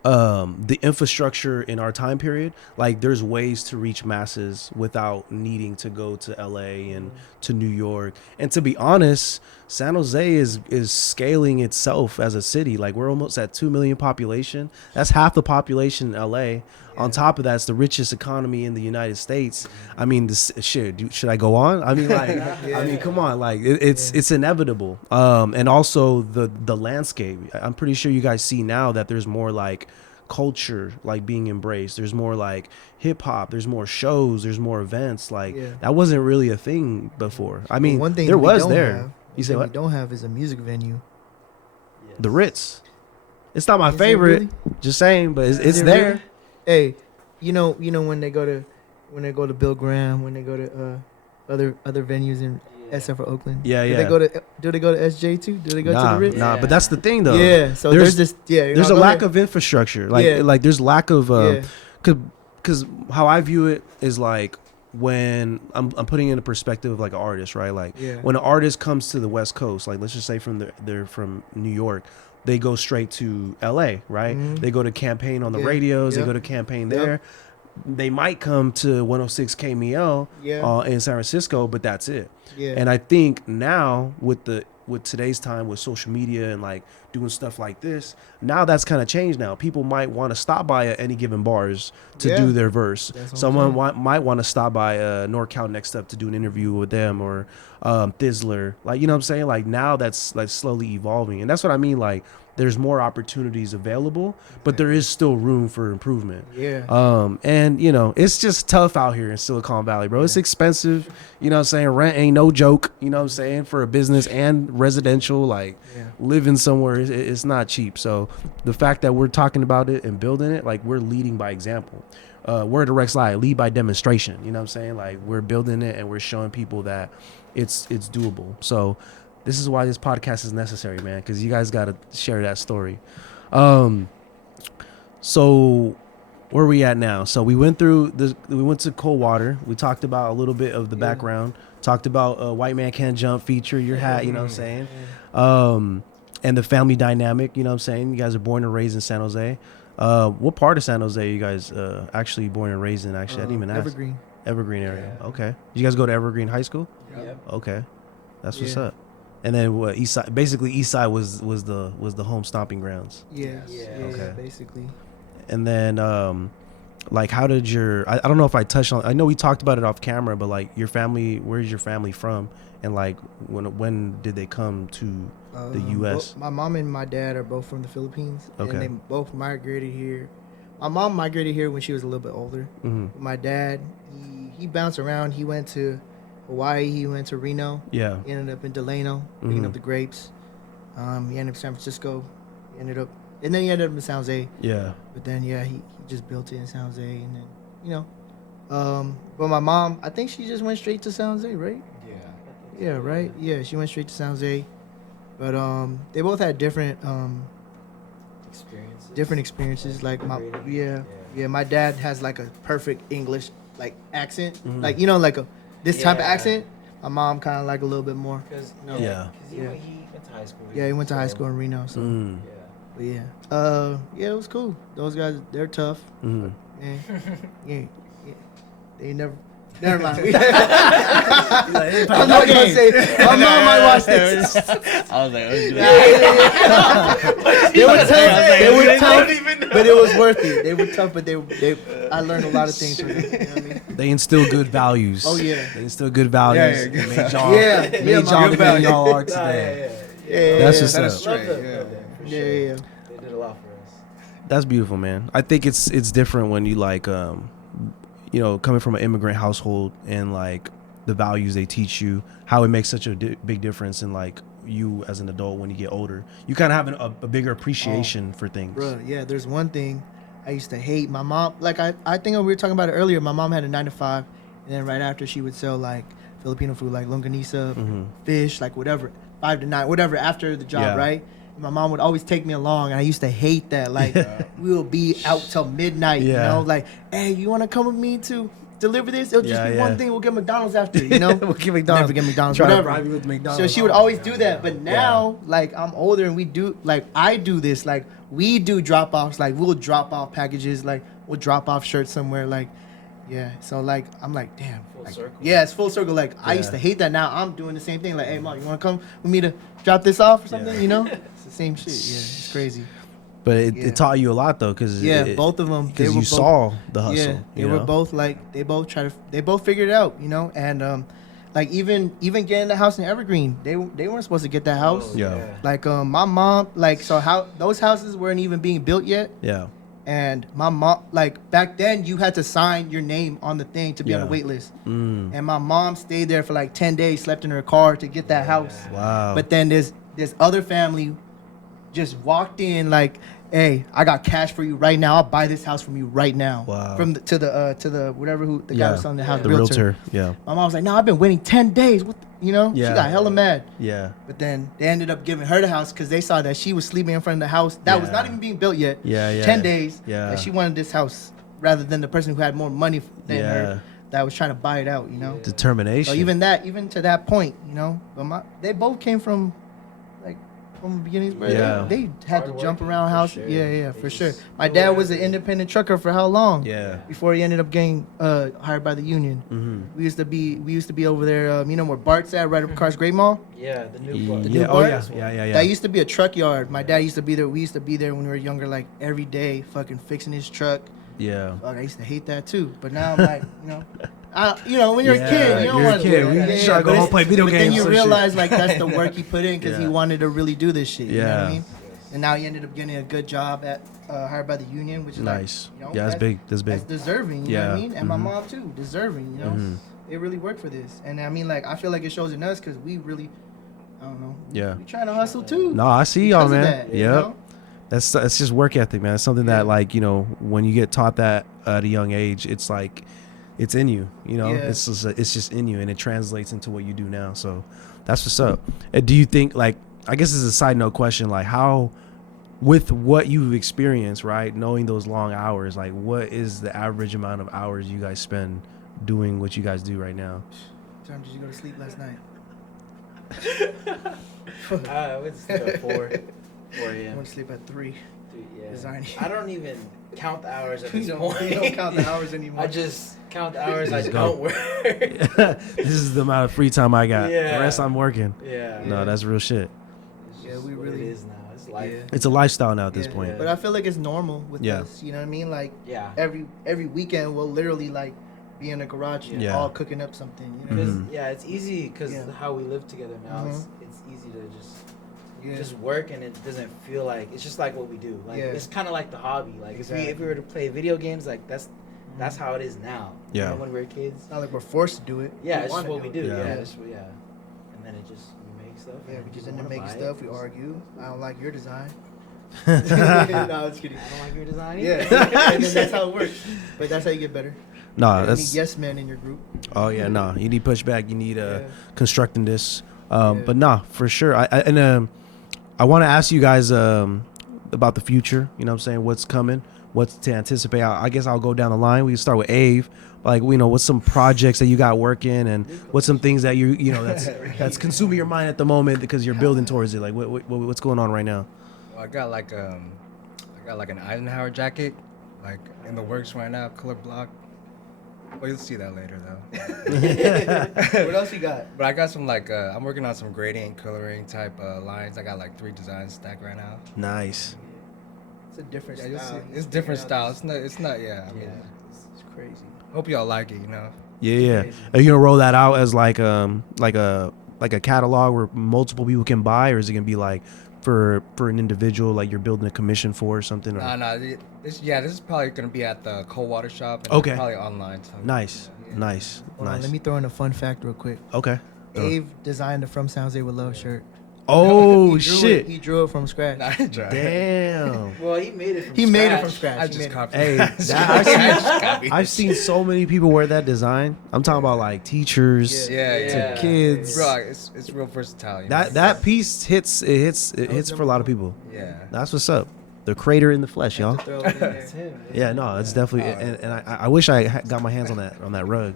the infrastructure in our time period, like there's ways to reach masses without needing to go to LA and to New York. And to be honest, San Jose is scaling itself as a city. Like we're almost at 2 million population. That's half the population in LA. On top of that, it's the richest economy in the United States. I mean, this shit. Should I go on? I mean, like, I mean, come on, like it's inevitable. And also the landscape. I'm pretty sure you guys see now that there's more like culture like being embraced. There's more like hip hop. There's more shows. There's more events. Like Yeah. that wasn't really a thing before. I mean, One thing there we was don't there. have- You say one what? thing we don't have is a music venue. The Ritz. It's not my Is it favorite. really? Just saying, but it's Is it there. really? Hey, you know when they go to Bill Graham, when they go to other venues in except for Oakland. Yeah, Do yeah. they go to SJ too? Do they go to the Ritz? Nah, but that's the thing though. Yeah. So There's- there's this. Yeah. There's a lack of infrastructure. Like Yeah. like there's lack of Yeah. because how I view it is like when I'm putting in a perspective of like an artist, right? Like Yeah. when an artist comes to the West Coast, like let's just say they're from New York, they go straight to LA, right? Mhm. They go to campaign on the Yeah. radios, Yep. they go to campaign Yep. there. They might come to 106 KMEL Yeah. in San Francisco, but that's it. Yeah. And I think now with today's time with social media and like doing stuff like this, now that's kind of changed. Now people might want to stop by at any given bars to Yeah. do their verse. That's what I'm Someone saying. might want to stop by NorCal Next Up to do an interview with them, or Thizzler. Like, you know what I'm saying? Like now that's like slowly evolving, and that's what I mean. Like there's more opportunities available, but there is still room for improvement. Yeah. And you know, it's just tough out here in Silicon Valley, bro. It's expensive. You know what I'm saying? Rent ain't no joke, you know what I'm saying? For a business and residential, like Yeah. living somewhere, it's not cheap. So the fact that we're talking about it and building it, like we're leading by example. Word of Rex Live, lead by demonstration. You know what I'm saying? Like we're building it and we're showing people that it's doable. So this is why this podcast is necessary, man, because you guys got to share that story. So where are we at now? So we went through we went to Coldwater. We talked about a little bit of the background. Talked about White Man Can't Jump feature, your hat, you know what I'm saying? And the family dynamic, you know what I'm saying? You guys are born and raised in San Jose. What part of San Jose are you guys actually born and raised in? Actually, I didn't even ask. Evergreen. Evergreen area. Okay. You guys go to Evergreen High School? Yep. Okay. That's what's Yeah. up. And then what? East Side. Basically, East Side was the home stomping grounds. Yeah. Yeah. Yeah. Okay. Basically. And then like how did your I don't know if I touched on, I know we talked about it off camera, but like your family, where's your family from, and like when did they come to the US? My mom and my dad are both from the Philippines. Okay. And they both migrated here. My mom migrated here when she was a little bit older. Mm-hmm. My dad, he bounced around. He went to Hawaii. He went to Reno. Yeah. He ended up in Delano, picking up the grapes. He ended up in San Francisco. He ended up, and then he ended up in San Jose. Yeah. But then, yeah, he just built it in San Jose. And then, you know. But my mom, I think she just went straight to San Jose, right? Yeah, right? Yeah, she went straight to San Jose. But they both had different experiences. Like my dad has like a perfect English like accent, like you know, like this type of accent. My mom kind of like a little bit more. Because you know? he went to high school. Yeah, he went to high school in Reno. So but yeah, it was cool. Those guys, they're tough. Yeah, they never. Never mind. I'm not gonna say. My mom might watch this. I was like, They were tough, but it was worth it. They were tough, but I learned a lot of things from them. You know what I mean? They instill good values. Oh yeah. They instill good values. Yeah, Made y'all, yeah, made y'all the man y'all are today. Yeah, That's yeah, what's up. yeah. They did a lot for us. That's beautiful, man. I think it's different when you like you know, coming from an immigrant household and like the values they teach you, how it makes such a big difference in like you as an adult when you get older. You kind of have a bigger appreciation for things. Bro, yeah, there's one thing I used to hate. My mom, like I think we were talking about it earlier. My mom had a 9 to 5, and then right after she would sell like Filipino food, like longanisa, fish, like whatever, 5 to 9, whatever after the job, right? And my mom would always take me along, and I used to hate that. Like we will be out till midnight, you know, like, hey, you want to come with me to deliver this? It'll just be one thing. We'll get McDonald's after, you know. We'll get McDonald's. Never get McDonald's. Try to Whatever. bribe you with McDonald's. So she would always do that. But now, like, I'm older and we do, like, I do this. Like, we do drop offs. Like, we'll drop off packages. Like, we'll drop off shirts somewhere. Like, yeah. So, like, I'm like, damn. Full Like, circle. yeah, it's full circle. Like, I used to hate that. Now I'm doing the same thing. Like, hey, mom, you want to come with me to drop this off or something? You know? It's the same shit. Yeah, it's crazy. But it taught you a lot though, because both of them, because you saw the hustle. Yeah, they were both like they both figured it out, you know, and like even getting the house in Evergreen, they weren't supposed to get that house. Like my mom, like, so how those houses weren't even being built yet. Yeah. And my mom, like back then, you had to sign your name on the thing to be on the wait list. And my mom stayed there for like 10 days, slept in her car to get that house. Wow. But then this other family just walked in like, hey, I got cash for you right now. I'll buy this house from you right now. Wow. To the whatever who the guy was selling the house, the realtor. Yeah. My mom was like, no, I've been waiting 10 days. What you know? Yeah. She got hella mad. Yeah. But then they ended up giving her the house because they saw that she was sleeping in front of the house that was not even being built yet. 10 days. Yeah. And she wanted this house rather than the person who had more money than her that was trying to buy it out, you know? Determination. So even to that point, you know, but they both came from the beginnings, bro. They had to jump around houses. Yeah, for sure. My dad was an independent trucker for how long? Yeah. Before he ended up getting hired by the union. We used to be over there, you know where Bart's at, right up Cars Great Mall? Yeah, the new part. new Oh part? yeah. That used to be a truck yard. My dad used to be there. We used to be there when we were younger, like every day, fucking fixing his truck. Yeah. Fuck, I used to hate that too. But now I'm like, you know, when you're a kid, you don't want to. We try to go home play video games. But then you some realize shit. like that's the work he put in because he wanted to really do this shit. You know what I Yeah. mean? And now he ended up getting a good job at hired by the union, which is Nice. Like, you know, Yeah, that's big. That's big. That's deserving. You know what I mean? And my mom too, deserving. You know, they really work for this. And I mean, like, I feel like it shows in us because we really, I don't know. Yeah. We trying to hustle too. No, I see y'all, because of man. that, you know? That's just work ethic, man. It's something that, like, you know, when you get taught that at a young age, it's like it's in you. You know, it's just in you, and it translates into what you do now. So that's what's up. And do you think, like, I guess it's a side note question, like, how, with what you've experienced, right, knowing those long hours, like, what is the average amount of hours you guys spend doing what you guys do right now? What time did you go to sleep last night? I went to sleep at 4 I a.m. went to sleep at 3. Yeah. Designing. I don't even count the hours at You this don't, point. you don't count the hours anymore. I just count the hours I Just go. don't work. This is the amount of free time I got. Yeah. The rest I'm working. Yeah. No, that's real shit. It's Yeah, just we what really- it is now. It's life. life. Yeah. It's a lifestyle now at this Yeah. point. But I feel like it's normal with Yeah. us. You know what I mean? Like Yeah. every weekend we'll literally like be in a garage Yeah. all cooking up something. You know? Because Mhm. yeah, it's easy because Yeah. how we live together now. Mhm. It's easy to Yeah. just work, and it doesn't feel like it's just like what we do. Like Yeah. it's kind of like the hobby. Like if Exactly. we were to play video games, like that's how it is now. Yeah. You know, when we were kids. It's not like we're forced to do it. Yeah, We it's just wanna what we do. Yeah. Yeah, yeah. And then it just we make stuff. Yeah, and we just people end up wanna making buy stuff. it. We argue. I don't like your design. Oh, No, I'm just kidding. I don't like your design. Yeah, either. and then that's how it works. But that's how you get better. No, You that's need yes men in your group. oh yeah, no. You need pushback. You need Yeah. constructing this. Yeah. But nah, for sure. I want to ask you guys about the future. You know what I'm saying? What's coming? What's to anticipate? I guess I'll go down the line. We can start with Ave. Like, you know, what's some projects that you got working, and what's some things that you know that's consuming your mind at the moment because you're building towards it. Like, what's going on right now? Well, I got like an Eisenhower jacket, like in the works right now, color block. Well, you'll see that later though. What else you got? But I got some like I'm working on some gradient coloring type lines. I got like 3 designs stacked right now. Nice. It's a different Yeah, you'll see. style. It's different style. It's not. Yeah, I mean, Yeah. It's crazy. hope y'all like it. You know. Yeah. Are you gonna roll that out as like a catalog where multiple people can buy, or is it gonna be like for an individual, like you're building a commission for or something? Or? No. This is probably gonna be at the cold water shop. And Okay. Probably online. So, Nice. yeah. Nice. Hold on, Nice. let me throw in a fun fact real quick. Okay. Ave designed the From Sounds They Would Love shirt. Oh He drew shit! He drew it from scratch. Nah, I tried. Damn. Well, he made it. From He made it from scratch. scratch. I He just made it. copied. Hey, it. that, I've seen so many people wear that design. I'm talking about like teachers, Yeah, Yeah. to kids. Bro, it's real versatile. You know? That piece hits for a lot of people. Yeah. That's what's up. The creator in the flesh, y'all. To throw it in there. That's him. Yeah, no, it's definitely. And I wish I got my hands on that rug.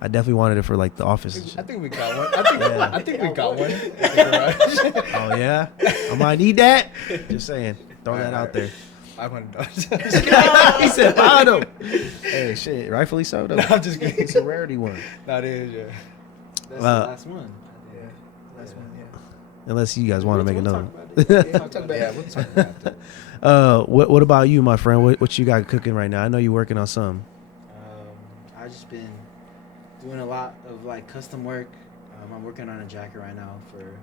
I definitely wanted it for like the office. And I shit. think we got one. I think we got one. in the garage. Oh yeah, I might need that. Just saying, throw that out there. $500. He said, "Buy them." Hey, shit, rightfully so though. No, I'm just kidding. It's a rarity one. That is, yeah. That's the last one. Yeah. Last one, yeah. Unless you guys want to make We'll another talk one. about it. Yeah, we'll talk about Yeah, it. we'll talk about that. What about you, my friend? What you got cooking right now? I know you're working on some. I just been doing a lot of like custom work. I'm working on a jacket right now for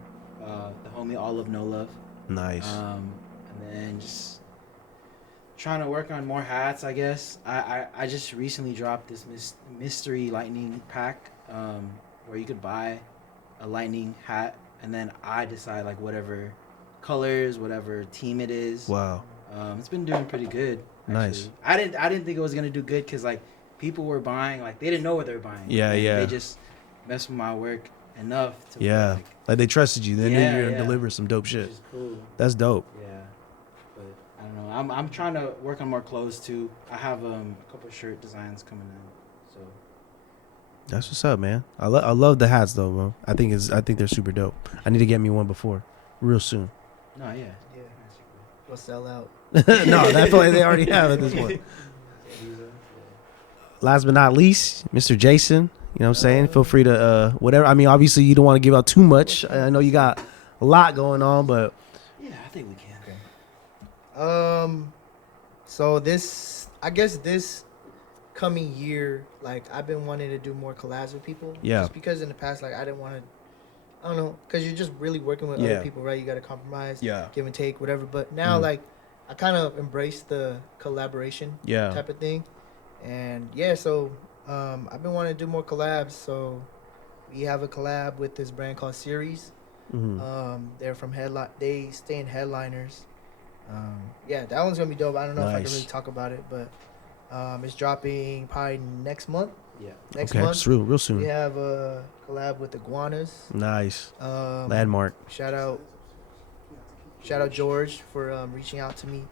the homie All of No Love. Nice. And then just trying to work on more hats, I guess. I just recently dropped this mystery lightning pack where you could buy a lightning hat and then I decide like whatever colors, whatever team it is. Wow. It's been doing pretty good. Actually. Nice. I didn't think it was gonna do good because like people were buying, like they didn't know what they were buying. Yeah, And yeah. They just messed with my work enough to Yeah. like, Like they trusted you. They knew Yeah, you were gonna yeah. deliver some dope which shit. is cool. That's dope. Yeah, but I don't know. I'm trying to work on more clothes too. I have a couple shirt designs coming in. So That's what's up, man. I love the hats though, bro. I think they're super dope. I need to get me one before, real soon. no, yeah. Yeah. We'll sell out. No, that's what they already have at this point. Last but not least, Mr. Jason. You know what I'm saying? Feel free to whatever. I mean, obviously you don't want to give out too much. I know you got a lot going on, but Yeah, I think we can. So this coming year, like I've been wanting to do more collabs with people. Yeah. Just because in the past, like I didn't want to. I don't know, because you're just really working with Yeah. other people, right? You got to compromise, Yeah. give and take, whatever. But now, like, I kind of embrace the collaboration yeah, type of thing, and yeah. So I've been wanting to do more collabs. So we have a collab with this brand called Series. They're from Headline. They stay in Headliners. Yeah, that one's gonna be dope. I don't know if I can Nice. really talk about it, but it's dropping probably next month. Yeah. Next okay, month it's real we soon. have a collab with Iguanas. Nice landmark. Shout out George for reaching out to me.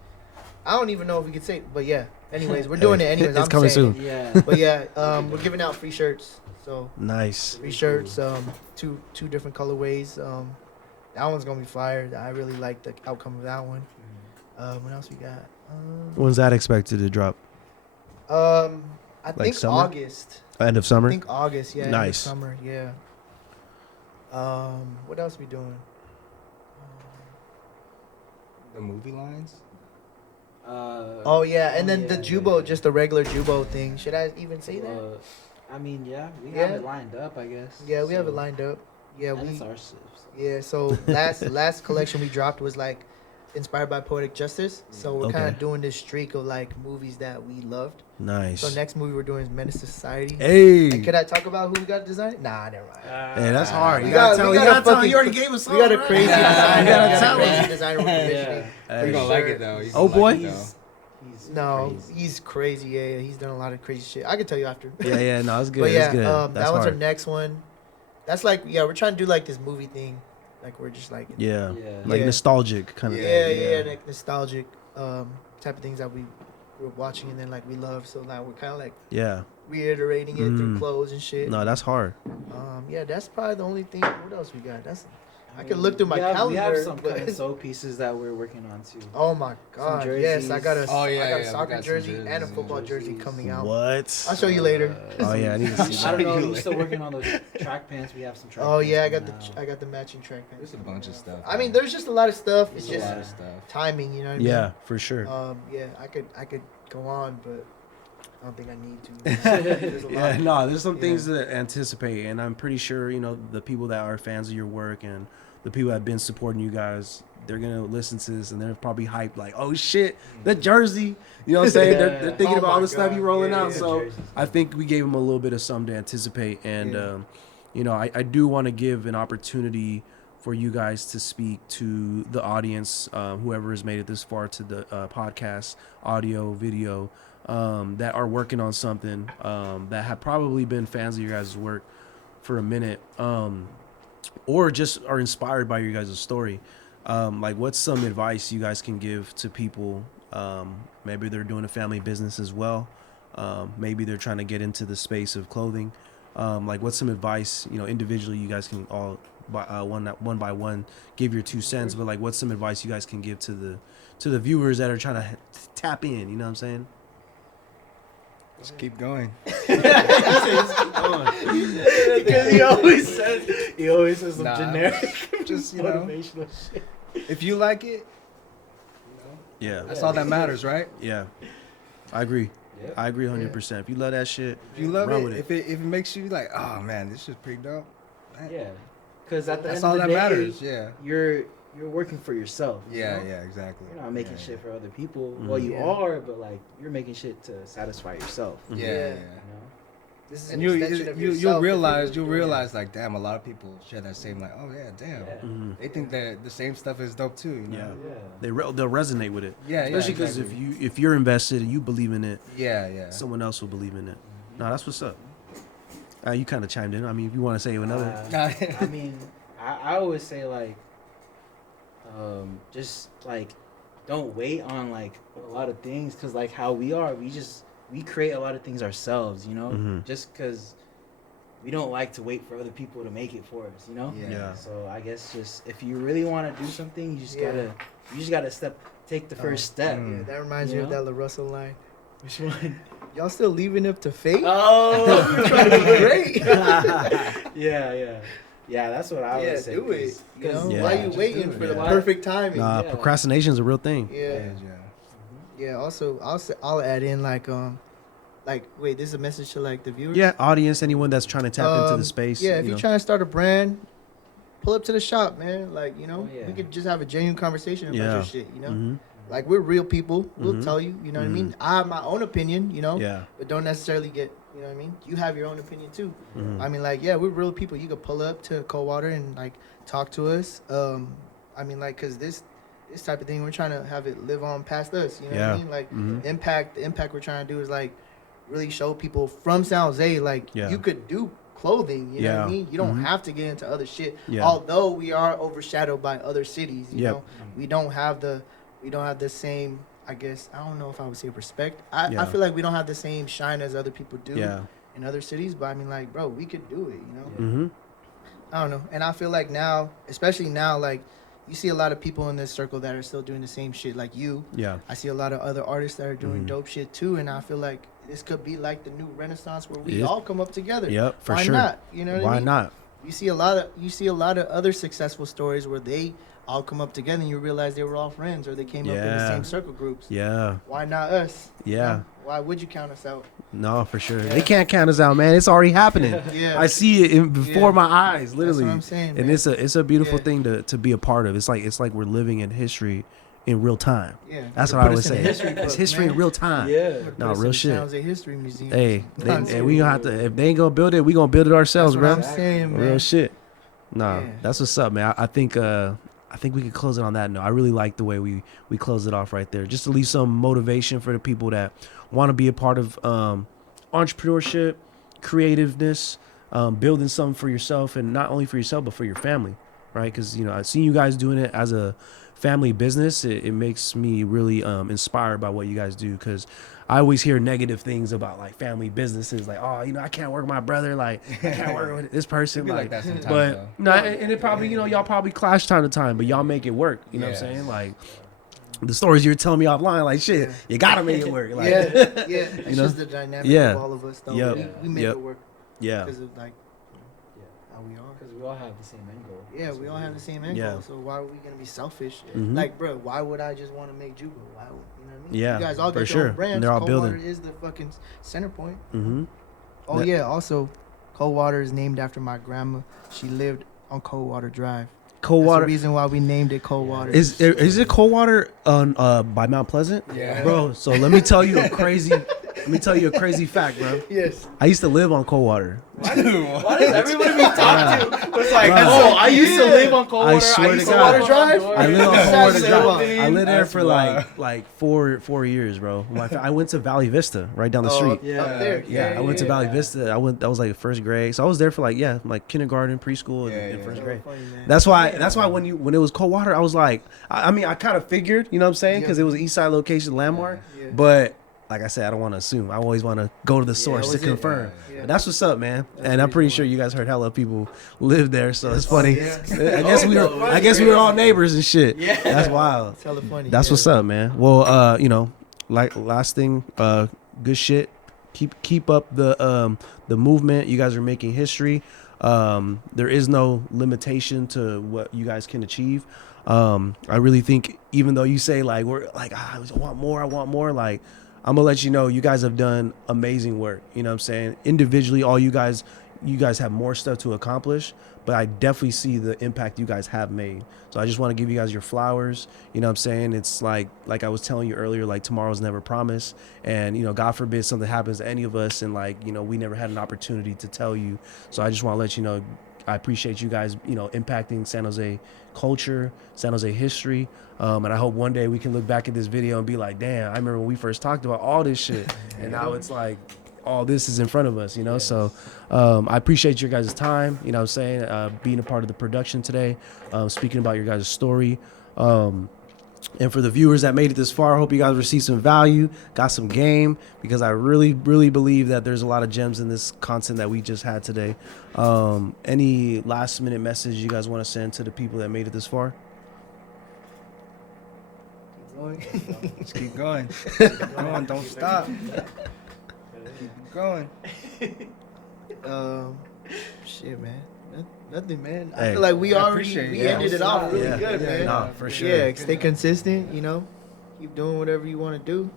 I don't even know if we could say, but yeah. Anyways, we're doing it anyways. It's I'm coming saying soon. Yeah. But yeah, we're giving out free shirts. So Nice. free shirts, two different colorways. That one's gonna be fire. I really like the outcome of that one. What else we got? When's that expected to drop? I think summer? August. End of I summer. think August. Yeah. end of Nice. Summer. Yeah. What else we doing? The movie lines. Oh yeah, and then the yeah, Jubo, yeah. just the regular Jubo thing. Should I even say that? I mean, yeah, we Yeah. have it lined up, I guess. Yeah, we have it so- lined up. Yeah, and we. it's our stuff. So. Yeah, so last collection we dropped was like inspired by Poetic Justice. So we're kind Okay. of doing this streak of like movies that we loved. Nice. So next movie we're doing is Menace to Society. Hey. And could I talk about who we got designed? Nah, never mind. Hey, that's hard. we You got- gotta tell. we You got a gotta tell. fucking- You already gave us. We got a crazy designer. You We gotta got tell a crazy us. designer we're commissioning. Hey. You're gonna sure. like it though. He's Oh, gonna like boy. it, though. He's No, crazy. he's crazy. Yeah, he's done a lot of crazy shit. I can tell you after. Yeah. No, it's good. But yeah, it's good. that That's one's our hard. next one. That's like, yeah, we're trying to do like this movie thing. Like we're just like, Yeah. Yeah. Like Yeah. nostalgic kind of. yeah, like nostalgic type of things that we were watching and then like we love. So now we're kind of like Yeah. reiterating it through Mm. clothes and shit. No, that's hard. Yeah, that's probably the only thing. What else we got? I can look through my we have, calendar. We have some but- kind of soul pieces that we're working on too. Oh my god! Yes, I got a, Oh, yeah, I got a yeah, we soccer got some jersey jerseys and a and football jersey jerseys. coming out. What? I'll show you later. Oh yeah, I need to see I don't that. know. We're still working on those track pants. We have some track. Oh pants yeah, I got coming out. the I got the matching track There's pants. a bunch of stuff. I mean, there's just a lot of stuff. It's There's just a lot of stuff. timing, you know what I Yeah, for sure. mean? Yeah, I could go on, but I don't think I need to. There's a lot. Yeah, no, there's some Yeah. things to anticipate, and I'm pretty sure the people that are fans of your work and the people that have been supporting you guys, they're gonna listen to this and they're probably hyped, like, oh shit, the jersey. You know what I'm saying? They're Yeah. thinking Oh about all my the stuff God, you rolling yeah, out. yeah. So Jerseys. I think we gave them a little bit of something to anticipate, and Yeah. I do want to give an opportunity for you guys to speak to the audience, whoever has made it this far to the podcast, audio, video, that are working on something, that have probably been fans of your guys' work for a minute, or just are inspired by your guys' story. Like, what's some advice you guys can give to people? Maybe they're doing a family business as well. Maybe they're trying to get into the space of clothing. Like, what's some advice, individually you guys can all one by one give your 2 cents, but like, what's some advice you guys can give to the viewers that are trying to tap in? You know what I'm saying? Just keep going. Because he always says some Nah, generic, Just motivational shit. if you like it, Yeah, that's all that matters, right? yeah, I agree. Yep. I agree 100%. If you love that shit, If you love Run it, with it. if it makes you like, oh man, this is pretty dope. man, Yeah, because at the that's end all of the that day, matters. Yeah. you're working for yourself. you Yeah, know? yeah, exactly. You're not making Yeah, shit for other people. Mhm. Well, you Yeah. are, but like you're making shit to satisfy yourself. Yeah, Mhm. yeah. Yeah. You know? This is And an extension of yourself you'll if realize you're doing it. like, damn, a lot of people share that same like, oh yeah, damn. Yeah. Mhm. They think that the same stuff is dope too. You know? Yeah. Yeah. they'll resonate with it. Yeah, Especially because exactly. if you're invested and you believe in it, Yeah. someone else will believe in it. No, that's what's up. You kind of chimed in. I mean, if you want to say another, I mean, I always say like, just like, don't wait on like a lot of things, because like how we are, we create a lot of things ourselves, you know, Mhm. just because we don't like to wait for other people to make it for us, you know. Yeah. So I guess just if you really want to do something, you just Yeah. gotta take the first step. Yeah, that reminds me of Yeah. that La Russell line. Which one? Y'all still leaving up to fate? Oh, You're trying to be great. yeah. That's what I Yeah, would say. do it. You know, Yeah. why you Just waiting do it, for the yeah. perfect timing? nah, Yeah. procrastination is a real thing. Yeah. Yeah. Also, I'll add in like wait, this is a message to like the viewers. Yeah, audience, anyone that's trying to tap into the space. Yeah, if you you're know. trying to start a brand, pull up to the shop, man. Like, you know, Oh, yeah. we could just have a genuine conversation about Yeah. your shit, you know? Mhm. Like, we're real people. We'll Mhm. tell you, you know what I mean? I have my own opinion, you know? Yeah. But don't necessarily get, you know what I mean? You have your own opinion too. Mhm. I mean, like, yeah, we're real people. You could pull up to Coldwater and, like, talk to us. I mean, like, because this type of thing, we're trying to have it live on past us, you know what Yeah. I mean? Like, Mhm. the impact we're trying to do is, like, really show people from San Jose, like, Yeah. you could do clothing, you know what I Yeah. mean? You don't Mhm. have to get into other shit. Yeah. Although we are overshadowed by other cities, you Yep. know, we don't have the same. I guess I don't know if I would say respect. I Yeah. feel like we don't have the same shine as other people do Yeah. in other cities. But I mean, like, bro, we could do it, you know. Mhm. I don't know, and I feel like now, especially now, like, you see a lot of people in this circle that are still doing the same shit, like you. Yeah. I see a lot of other artists that are doing Mhm. dope shit too, and I feel like this could be like the new renaissance where we Yeah. all come up together. Yep. For Why sure. not? You know what I Why mean? not? You see a lot of other successful stories where they all come up together, and you realize they were all friends, or they came up in the same circle groups. Yeah. Why not us? Yeah. You know? Why would you count us out? No, for sure. They can't count us out, man. It's already happening. Yeah. I see it before my eyes, literally. That's what I'm saying, and man. it's a beautiful thing to be a part of. It's like we're living in history in real time. Yeah. That's what I would say. It's history in real time. Yeah. No, real shit. Sounds a history museum. Hey, and we gonna have to. If they ain't gonna build it, we gonna build it ourselves, That's bro. what I'm saying, man. Real shit. Nah, Yeah. that's what's up, man. I think we could close it on that note. I really like the way we close it off right there. Just to leave some motivation for the people that want to be a part of entrepreneurship, creativeness, building something for yourself, and not only for yourself but for your family, right? Because I've seen you guys doing it as a family business. It makes me really inspired by what you guys do, because I always hear negative things about like family businesses, like, oh, I can't work with my brother, like I can't work with this person, like that sometimes, but though. no, and it probably y'all probably clash time to time, but y'all make it work. You know what I'm saying? Like the stories you were telling me offline, like shit, you gotta make it work. Like, It's just the dynamic of all of us, though. Yep. We make it work Yeah. because of like how we are. Because we all have the same end goal. Yeah, we all have the same end goal. So why are we gonna be selfish? Mhm. Like, bro, why would I just want to make Jubo? Why? You know what I mean? Yeah, you guys all for got sure. your own brands. And they're all Coldwater building. is the fucking center point. Mm-hmm. Oh That- yeah. Also, Coldwater is named after my grandma. She lived on Coldwater Drive. Coldwater. That's the reason why we named it Coldwater. Is it Coldwater on by Mount Pleasant? Yeah. Bro, so let me tell you a crazy fact, bro. Yes. I used to live on Coldwater. Why does everybody we talk to was like, Bro. oh, I used to live on Coldwater. I swear used to to God. live on Drive. I lived on That's Coldwater so Drive. wild. I lived there That's for wild. like 4 years, bro. I went to Valley Vista, right down the street. Yeah. Up there. Yeah, I went to Valley Vista. That was like first grade. So I was there for like kindergarten, preschool, Yeah, and yeah. first So grade. funny, man. That's why when it was Coldwater, I was like, I mean, I kind of figured, you know what I'm saying, because Yeah. it was an East Side location landmark. Yeah. But like I said, I don't want to assume. I always want to go to the source to was it? confirm. Yeah. But that's what's up, man. That's And I'm pretty pretty cool. sure you guys heard hella people live there, so it's funny. yeah. I guess we were all neighbors and shit. Yeah. That's wild. It's hella funny. That's what's up, man. Well, like last thing, good shit. Keep up the movement. You guys are making history. There is no limitation to what you guys can achieve. I really think, even though you say like we're like I want more, like I'm gonna let you know you guys have done amazing work. You know what I'm saying? Individually, all you guys have more stuff to accomplish, but I definitely see the impact you guys have made. So I just want to give you guys your flowers. You know what I'm saying? It's like I was telling you earlier, like tomorrow's never promised. And, God forbid something happens to any of us and we never had an opportunity to tell you. So I just want to let you know, I appreciate you guys, impacting San Jose culture, San Jose history. And I hope one day we can look back at this video and be like, damn, I remember when we first talked about all this shit. And now it's like, all this is in front of us, So I appreciate your guys' time, you know what I'm saying, being a part of the production today, speaking about your guys' story. And for the viewers that made it this far, I hope you guys received some value, got some game, because I really, really believe that there's a lot of gems in this content that we just had today. Any last minute message you guys want to send to the people that made it this far? Just keep going. Keep going. Don't stop. Keep going. Shit, man. Nothing, man. Hey. I feel like we I already appreciate it. we Yeah. ended it off really Yeah. good, man. No, for sure. Yeah, stay consistent. Keep doing whatever you want to do.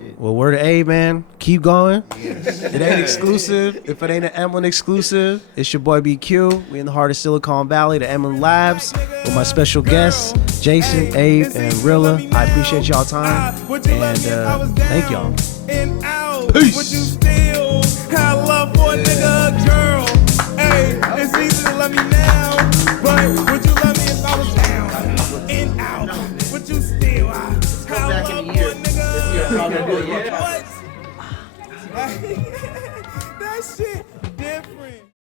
Shit. Well, word to A, man. Keep going. It ain't exclusive. If it ain't an Emlyn exclusive, it's your boy BQ. We in the heart of Silicon Valley, the Emlyn Labs, with my special guests, Jason, Abe, and Rilla. I appreciate y'all time, and thank y'all. And out. Peace. Would you still have love for a nigga, girl? Hey, it's easy to love me now, but would you love me if I was down and out? Would you still have back in love a for year. a nigga? Yeah. What?